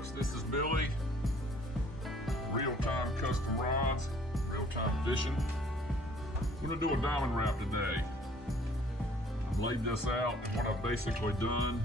folks, this is Billy. Real-time custom rods, real-time fishing. I'm going to do a diamond wrap today. I've laid this out, and what I've basically done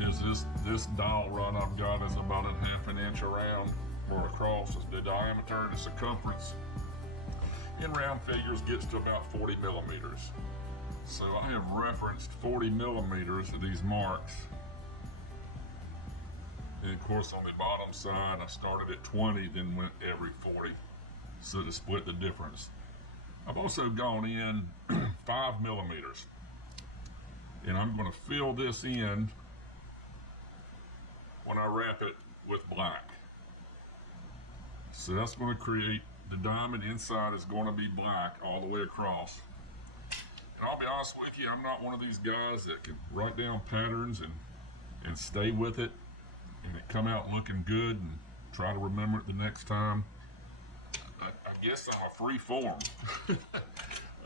is this dowel rod I've got is about a ½ an inch around or across. Is the diameter and the circumference in round figures gets to about 40 millimeters. So I have referenced 40 millimeters of these marks. And of course on the bottom side I started at 20, then went every 40, so to split the difference. I've also gone in 5 millimeters, and I'm going to fill this in when I wrap it with black. So that's going to create, the diamond inside is going to be black all the way across. And I'll be honest with you, I'm not one of these guys that can write down patterns and stay with it and it come out looking good and try to remember it the next time. I guess I'm a free form.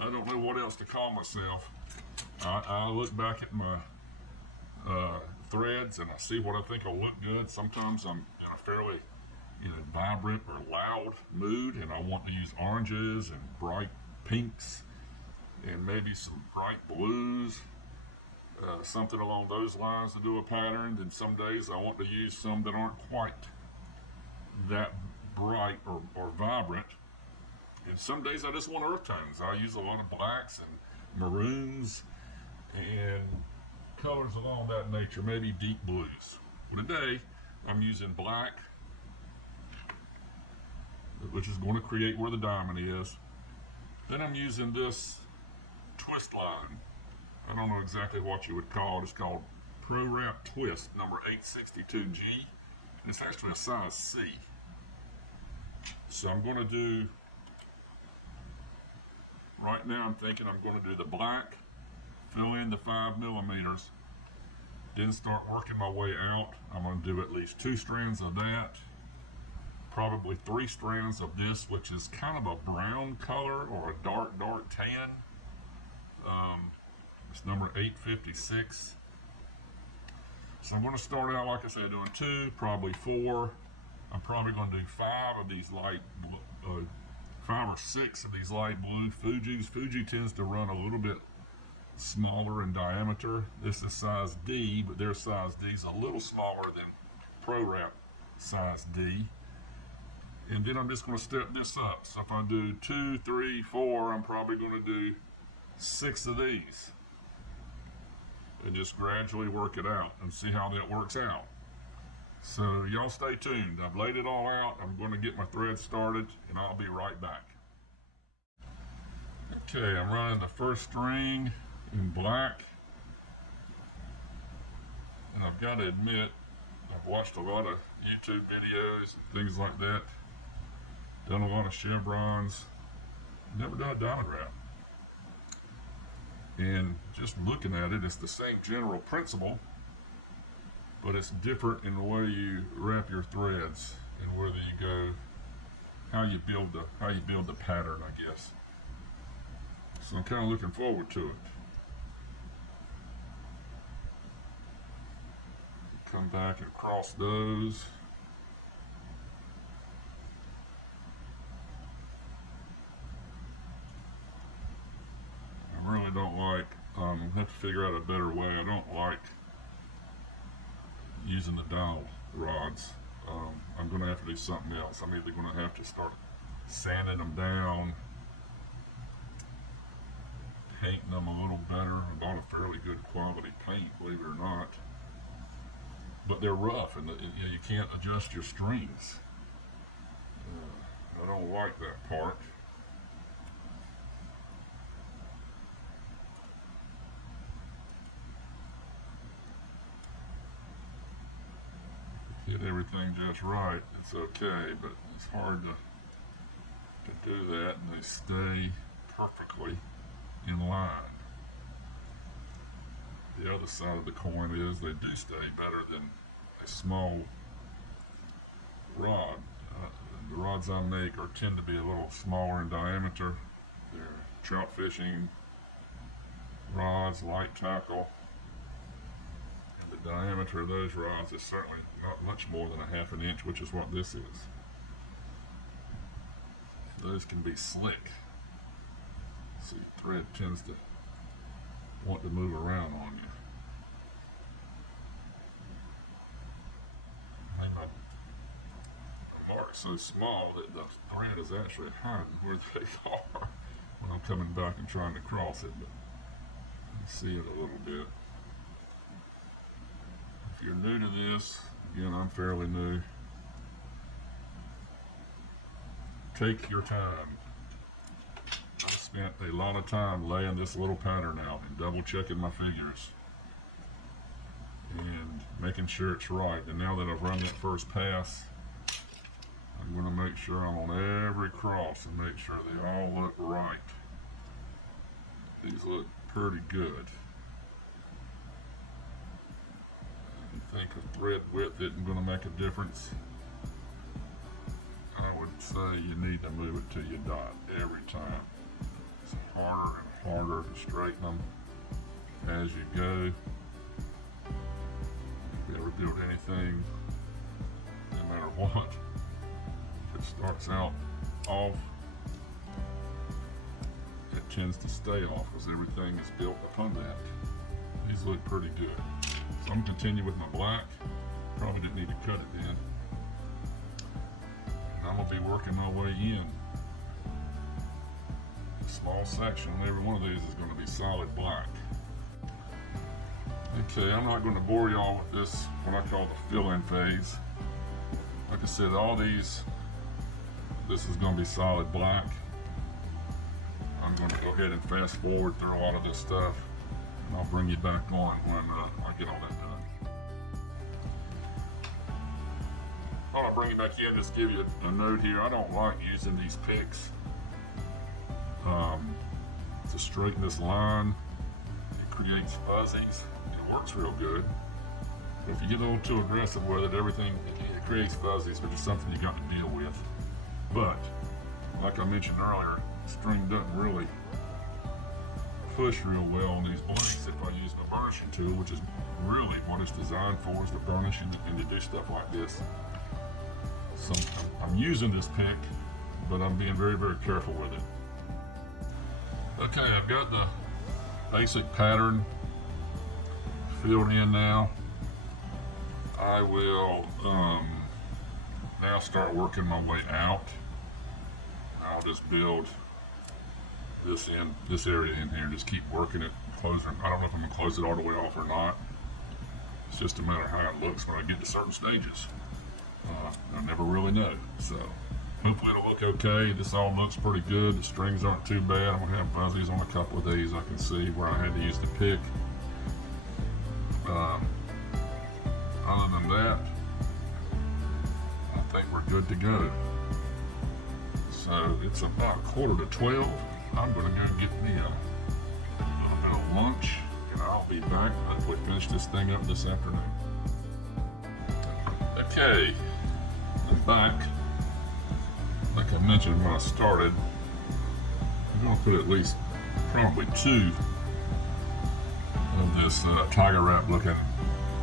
I don't know what else to call myself. I look back at my threads and I see what I think will look good. Sometimes I'm in a fairly vibrant or loud mood and I want to use oranges and bright pinks and maybe some bright blues, something along those lines to do a pattern. Then some days I want to use some that aren't quite that bright or vibrant. And some days I just want earth tones. I use a lot of blacks and maroons and colors along that nature, maybe deep blues. But today I'm using black, which is going to create where the diamond is. Then I'm using this twist line. I don't know exactly what you would call it. It's called Pro Wrap Twist number 862G, and it's actually a size C. So I'm going to do, right now I'm thinking I'm going to do the black, fill in the 5 millimeters, then start working my way out. I'm going to do at least 2 strands of that, probably 3 strands of this, which is kind of a brown color or a dark tan. It's number 856. So I'm going to start out, like I said, doing 2, probably 4. I'm probably going to do 5 of these light blue, 5 or 6 of these light blue Fujis. Fuji tends to run a little bit smaller in diameter. This is size D, but their size D is a little smaller than Pro Wrap size D. And then I'm just going to step this up. So if I do 2, 3, 4, I'm probably going to do 6 of these. And just gradually work it out and see how that works out. So y'all stay tuned. I've laid it all out. I'm going to get my thread started and I'll be right back. Okay, I'm running the first string in black. And I've got to admit, I've watched a lot of YouTube videos and things like that. Done a lot of chevrons. Never done a diamond wrap. And just looking at it, it's the same general principle, but it's different in the way you wrap your threads and whether you go, how you build the pattern, I guess. So I'm kind of looking forward to it. Come back and cross those. I really don't like, I have to figure out a better way. I don't like using the dowel rods. I'm going to have to do something else. I'm either going to have to start sanding them down, painting them a little better. I bought a fairly good quality paint, believe it or not. But they're rough and you can't adjust your strings. I don't like that part. Get everything just right, it's okay, but it's hard to do that and they stay perfectly in line. The other side of the coin is they do stay better than a small rod. The rods I make tend to be a little smaller in diameter. They're trout fishing rods, light tackle, and the diameter diameter of those rods is certainly not much more than a 1/2 inch, which is what this is. Those can be slick. See, thread tends to want to move around on you. I made my mark so small that the thread is actually hiding where they are when I'm coming back and trying to cross it, but you see it a little bit. If you're new to this, again, I'm fairly new, take your time. I spent a lot of time laying this little pattern out and double checking my figures and making sure it's right. And now that I've run that first pass, I'm going to make sure I'm on every cross and make sure they all look right. These look pretty good. You think a thread width isn't going to make a difference? I would say you need to move it to your dot every time. It's harder and harder to straighten them as you go. If you ever build anything, no matter what, if it starts out off, it tends to stay off because everything is built upon that. These look pretty good. So I'm going to continue with my black. Probably didn't need to cut it then. And I'm going to be working my way in. A small section on every one of these is going to be solid black. Okay, I'm not going to bore y'all with this, what I call the fill-in phase. Like I said, all these, this is going to be solid black. I'm going to go ahead and fast forward through a lot of this stuff, and I'll bring you back on when I get all that done. I'll bring you back in, just give you a note here. I don't like using these picks to straighten this line. It creates fuzzies. It works real good. But if you get a little too aggressive with it, everything, it creates fuzzies, which is something you got to deal with. But, like I mentioned earlier, the string doesn't really push real well on these blanks if I use my burnishing tool, which is really what it's designed for, is to burnish and to do stuff like this. So I'm using this pick, but I'm being very, very careful with it. Okay, I've got the basic pattern filled in now. I will now start working my way out. I'll just build this area in here, just keep working it, closing. I don't know if I'm gonna close it all the way off or not. It's just a matter of how it looks when I get to certain stages. I never really know. So hopefully it'll look okay. This all looks pretty good. The strings aren't too bad. I'm gonna have fuzzies on a couple of these. I can see where I had to use the pick. Other than that, I think we're good to go. So it's about 11:45. I'm gonna go get me a bit of lunch, and I'll be back. Hopefully finish this thing up this afternoon. Okay, I'm back. Like I mentioned when I started, I'm gonna put at least probably 2 of this tiger wrap looking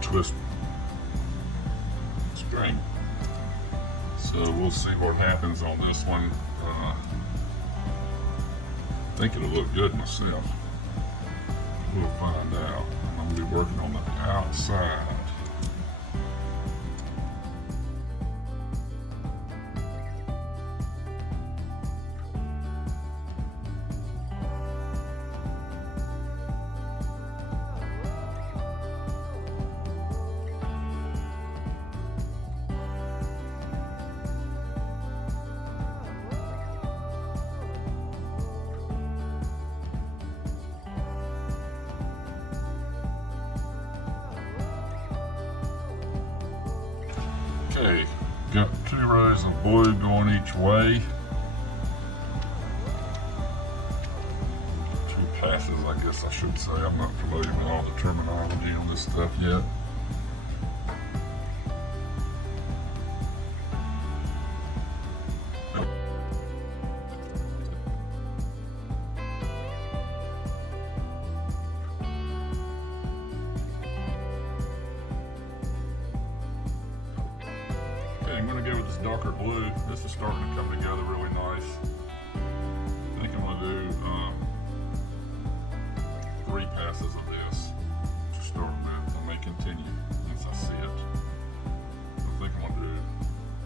twist string. So we'll see what happens on this one. I think it'll look good myself. We'll find out. I'm going to be working on the outside. Okay, got 2 rows of blue going each way. 2 passes, I guess I should say. I'm not familiar with all the terminology on this stuff yet. going to go with this darker blue. This is starting to come together really nice. I think I'm going to do 3 passes of this to start with. I may continue once I see it. I think I'm going to do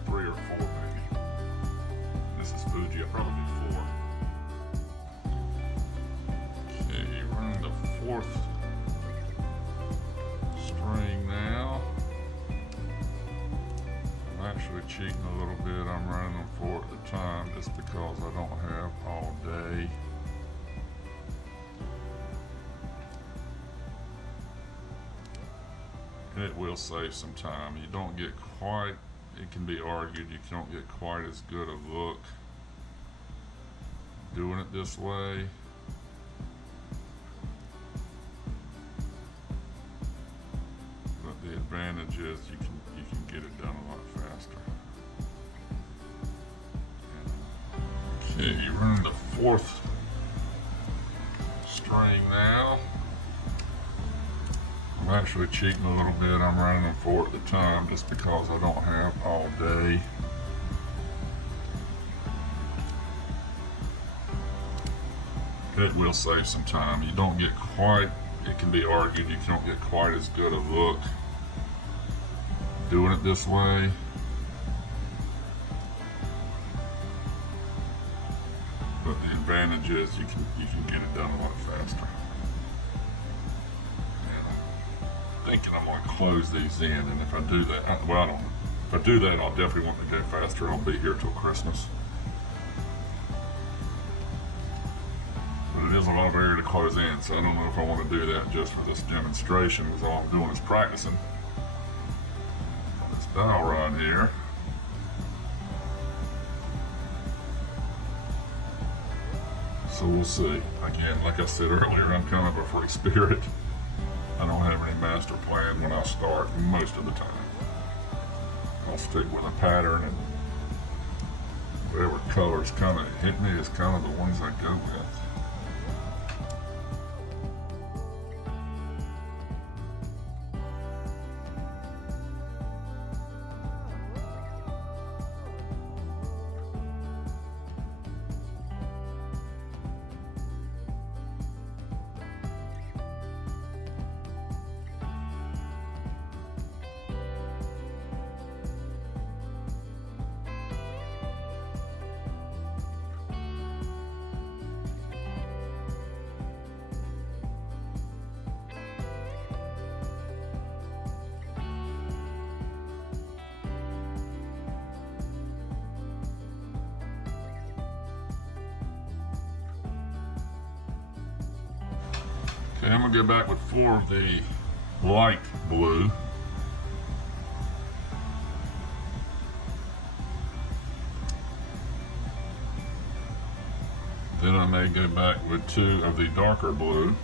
3 or 4 maybe. This is Fuji. I'll probably do 4. Okay, running the 4th string now. I'm actually cheating a little bit. I'm running them 4 at a time just because I don't have all day. And it will save some time. You don't get quite, it can be argued, you don't get quite as good a look doing it this way. But the advantage is you can get it done a lot faster. Okay, you're running the 4th string now. I'm actually cheating a little bit. I'm running them 4 at a time just because I don't have all day. It will save some time. You don't get quite, it can be argued, you don't get quite as good a look doing it this way. But the advantage is you can get it done a lot faster. Thinking I'm going to close these in, and if I do that, well, I don't know. If I do that, I'll definitely want to go faster. I'll be here till Christmas. But it is a lot of area to close in, so I don't know if I want to do that just for this demonstration, because all I'm doing is practicing on this dowel rod here. So we'll see. Again, like I said earlier, I'm kind of a free spirit. I don't have any master plan when I start most of the time. I'll stick with a pattern, and whatever colors kind of hit me is kind of the ones I go with. Okay, I'm going to go back with 4 of the light blue. Then I may go back with 2 of the darker blue.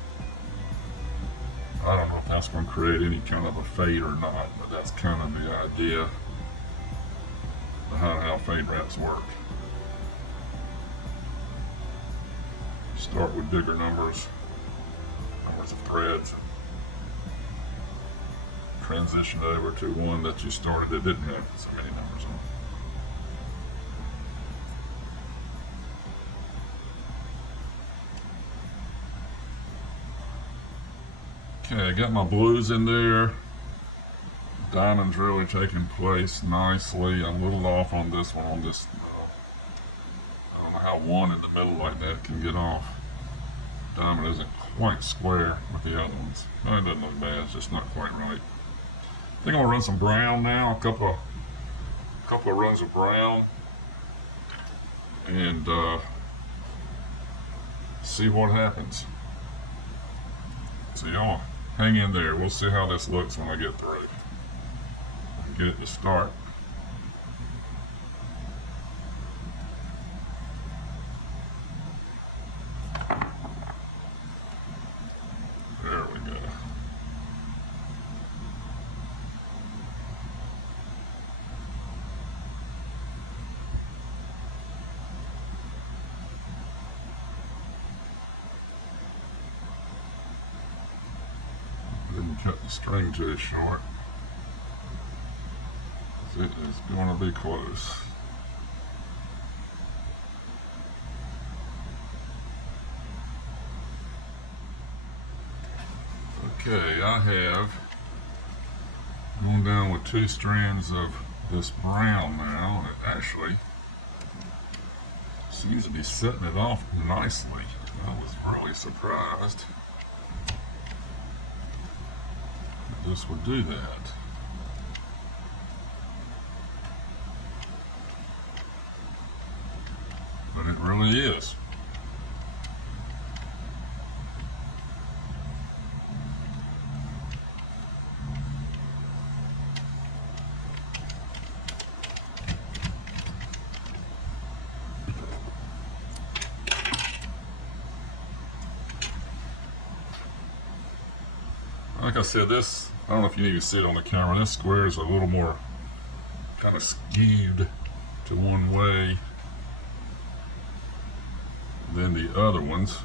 I don't know if that's going to create any kind of a fade or not, but that's kind of the idea of how fade wraps work. Start with bigger numbers of threads, transition over to one that you started that didn't have so many numbers on. Okay, I got my blues in there. Diamond's really taking place nicely. I'm a little off on this one. I don't know how one in the middle like that can get off. Diamond isn't quite square with the other ones. No, it doesn't look bad, it's just not quite right. I think I'm gonna run some brown now, a couple of runs of brown, and see what happens. So y'all hang in there. We'll see how this looks when I get through. Get it to start. Didn't cut the string too short. It is going to be close. Okay, I have gone down with 2 strands of this brown now, and it actually seems to be setting it off nicely. I was really surprised that this would do that. But it really is. Like I said, this, I don't know if you need to see it on the camera, this square is a little more kind of skewed to one way than the other ones.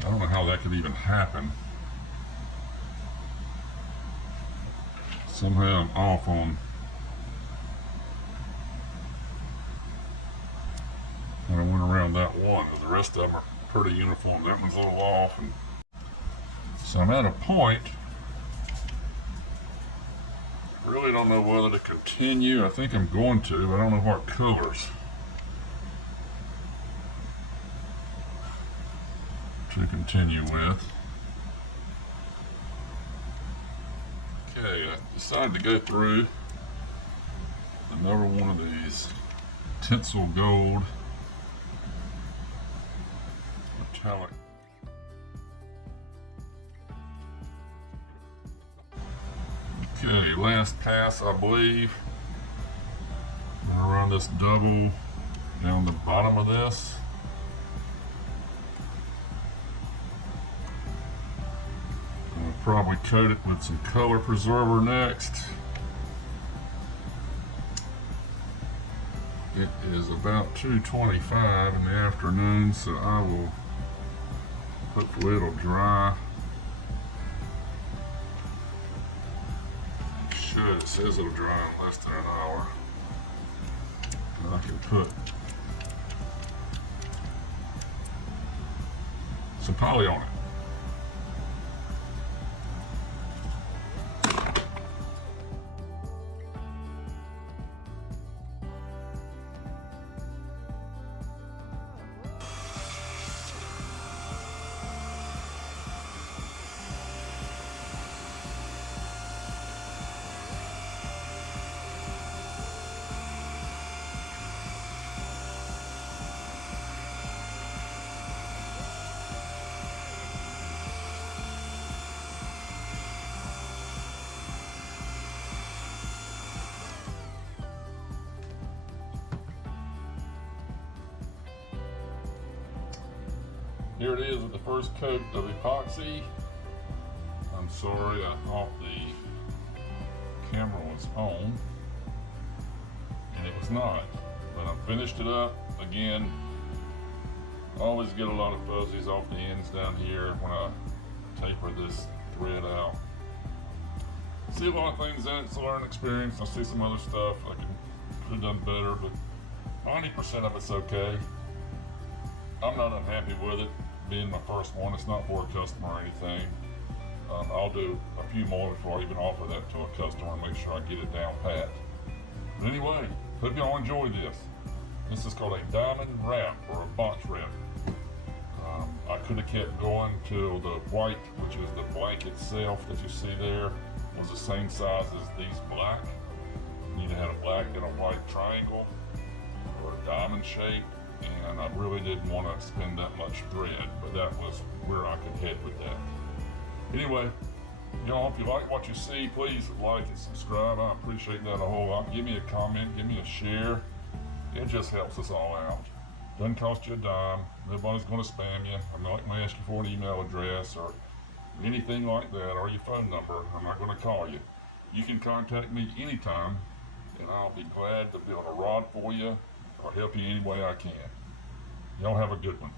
I don't know how that could even happen. Somehow I'm off on when I went around that one, but the rest of them are pretty uniform. That one's a little off, and so I'm at a point, really don't know whether to continue. I think I'm going to, but I don't know what colors to continue with. Okay, I decided to go through another one of these tinsel gold metallic. Okay, last pass, I believe. I'm gonna run this double down the bottom of this. I'll probably coat it with some color preserver next. It is about 2:25 in the afternoon, so I will, hopefully it'll dry. It says it'll dry in less than an hour. And I can put some poly on it. Here it is with the first coat of epoxy. I'm sorry, I thought the camera was on, and it was not. But I finished it up. Again, I always get a lot of fuzzies off the ends down here when I taper this thread out. See a lot of things in it, it's a learning experience. I see some other stuff I could have done better, but 90% of it's okay. I'm not unhappy with it. Being my first one, it's not for a customer or anything. I'll do a few more before I even offer that to a customer and make sure I get it down pat. But anyway, hope y'all enjoy this. This is called a diamond wrap or a box wrap. I could have kept going till the white, which is the blank itself that you see there, was the same size as these black. You either had a black and a white triangle or a diamond shape. And I really didn't want to spend that much thread, but that was where I could head with that. Anyway, y'all, if you like what you see, please like and subscribe. I appreciate that a whole lot. Give me a comment, give me a share. It just helps us all out. Doesn't cost you a dime. Nobody's going to spam you. I'm not going to ask you for an email address or anything like that, or your phone number. I'm not going to call you. You can contact me anytime, and I'll be glad to build a rod for you or help you any way I can. Y'all have a good one.